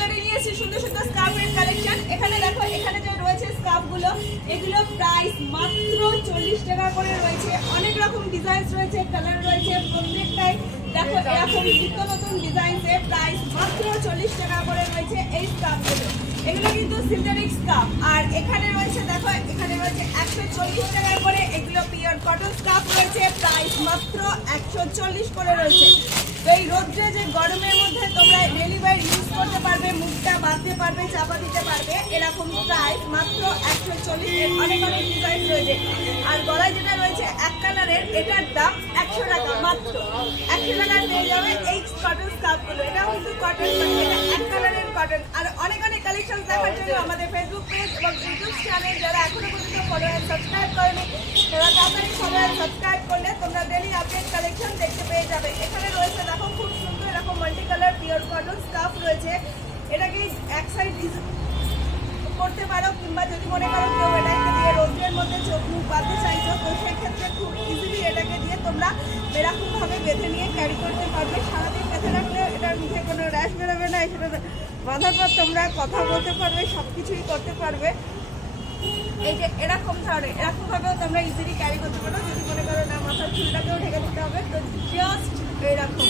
Jewellery নিয়েছি সুন্দর সুন্দর স্কার্ফের কালেকশন। এখানে দেখো, এখানে যে রয়েছে স্কার্ফগুলো, এগুলো প্রাইস মাত্র 40 টাকা করে রয়েছে। অনেক রকম ডিজাইন রয়েছে, কালার রয়েছে, প্রত্যেকটাই দেখো এরকম নিত্য নতুন ডিজাইনসে প্রাইস মাত্র 40 টাকা করে রয়েছে এই স্কার্ফগুলো। এগুলো কিন্তু সিনথেটিক স্কার্ফ। আর এখানে রয়েছে দেখো, এখানে রয়েছে 140 টাকা করে। এগুলো পিওর কটন স্কার্ফ রয়েছে, প্রাইস মাত্র 140 করে রয়েছে। তো এই রোদ্রে যে গরমের মধ্যে তোমরা ডেলি ওয়্যার ইউজ করতে পারবে, মুখটা বাঁধতে পারবে, চাপা দিতে পারবে, এরকম প্রাইস মাত্র 140। এর অনেক অনেক ডিজাইন রয়েছে। আর গলায় যেটা রয়েছে এক কালারের, এটার দাম 100 টাকা মাত্র। 100 টাকায় পেয়ে যাবে এই কটন স্কার্ফগুলো। এটাও কিন্তু কটন, এটা এক কালারের কটন। আর অনেক অনেক কালেকশন দেখার জন্য আমাদের ফেসবুক পেজ এবং ইউটিউব চ্যানেল যারা এখনো পর্যন্ত ফলো অ্যান্ড সাবস্ক্রাইব করেনি, তারা তাড়াতাড়ি ফলো অ্যান্ড সাবস্ক্রাইব করলে তোমরা ডেলি আপডেট কালেকশন দেখতে পেয়ে যাবে। এখানে রয়েছে দেখো খুব সুন্দর এরকম multi colour pure cotton scarf রয়েছে। এটাকে এক সাইড করতে পারো, কিংবা যদি মনে করো কেউ এটাকে দিয়ে রোদ্রের মধ্যে চোখ মুখ বাঁধতে চাইছো, তো সেক্ষেত্রে খুব ইজিলি এটাকে দিয়ে তোমরা এরকমভাবে বেঁধে নিয়ে ক্যারি করতে পারবে। সারাদিন বেঁধে রাখলে এটার মুখে কোনো র্যাশ বেরোবে না, সেটা বাঁধার পর তোমরা কথা বলতে পারবে, সব কিছুই করতে পারবে। এই যে এরকম ধরনের, এরকমভাবেও তোমরা ইজিলি ক্যারি করতে পারো। যদি মনে করো না মাথার চুলটাকেও ঢেকে দিতে হবে, তো জাস্ট এরকম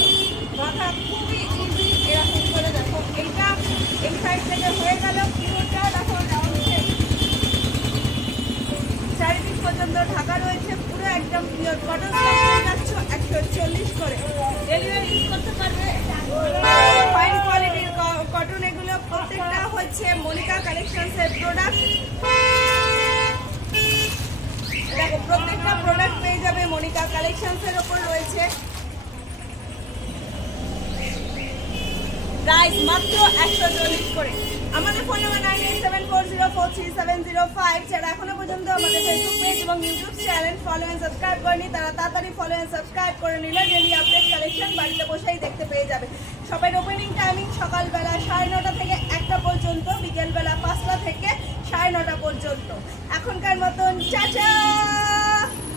মাথা খুবই ইজি এরকম করে দেখো। এইটা এই সাইড থেকে হয়ে গেল পুরোটা দেখো রাউন্ডে চারিদিক পর্যন্ত ঢাকা রয়েছে, পুরো একদম পিওর কটন পেয়ে যাচ্ছ 140 করে। ডেলিভারি ইউজ করতে পারবে, ফাইন কোয়ালিটির কটন। এগুলো প্রত্যেকটা হচ্ছে মনিকা কালেকশনসের প্রোডাক্ট। দেখো প্রত্যেকটা প্রোডাক্ট পেয়ে যাবে মনিকা কালেকশনসের ওপর রয়েছে। প্রাইস মাত্র 140 করে। আমাদের ফোন নাম্বার 9874043705। যারা এখনো পর্যন্ত আমাদের ফেসবুক পেজ এবং YouTube channel follow and subscribe করেনি, তারা তাড়াতাড়ি ফলো এন্ড সাবস্ক্রাইব করে নিলে ডেলি আপডেট কালেকশন বাড়িতে বসেই দেখতে পেয়ে যাবে। সবাই ওপেনিং টাইমিং সকালবেলা 9:30 থেকে 1টা পর্যন্ত, বিকেলবেলা 5টা থেকে 9:30 পর্যন্ত। এখনকার মতন টাটা।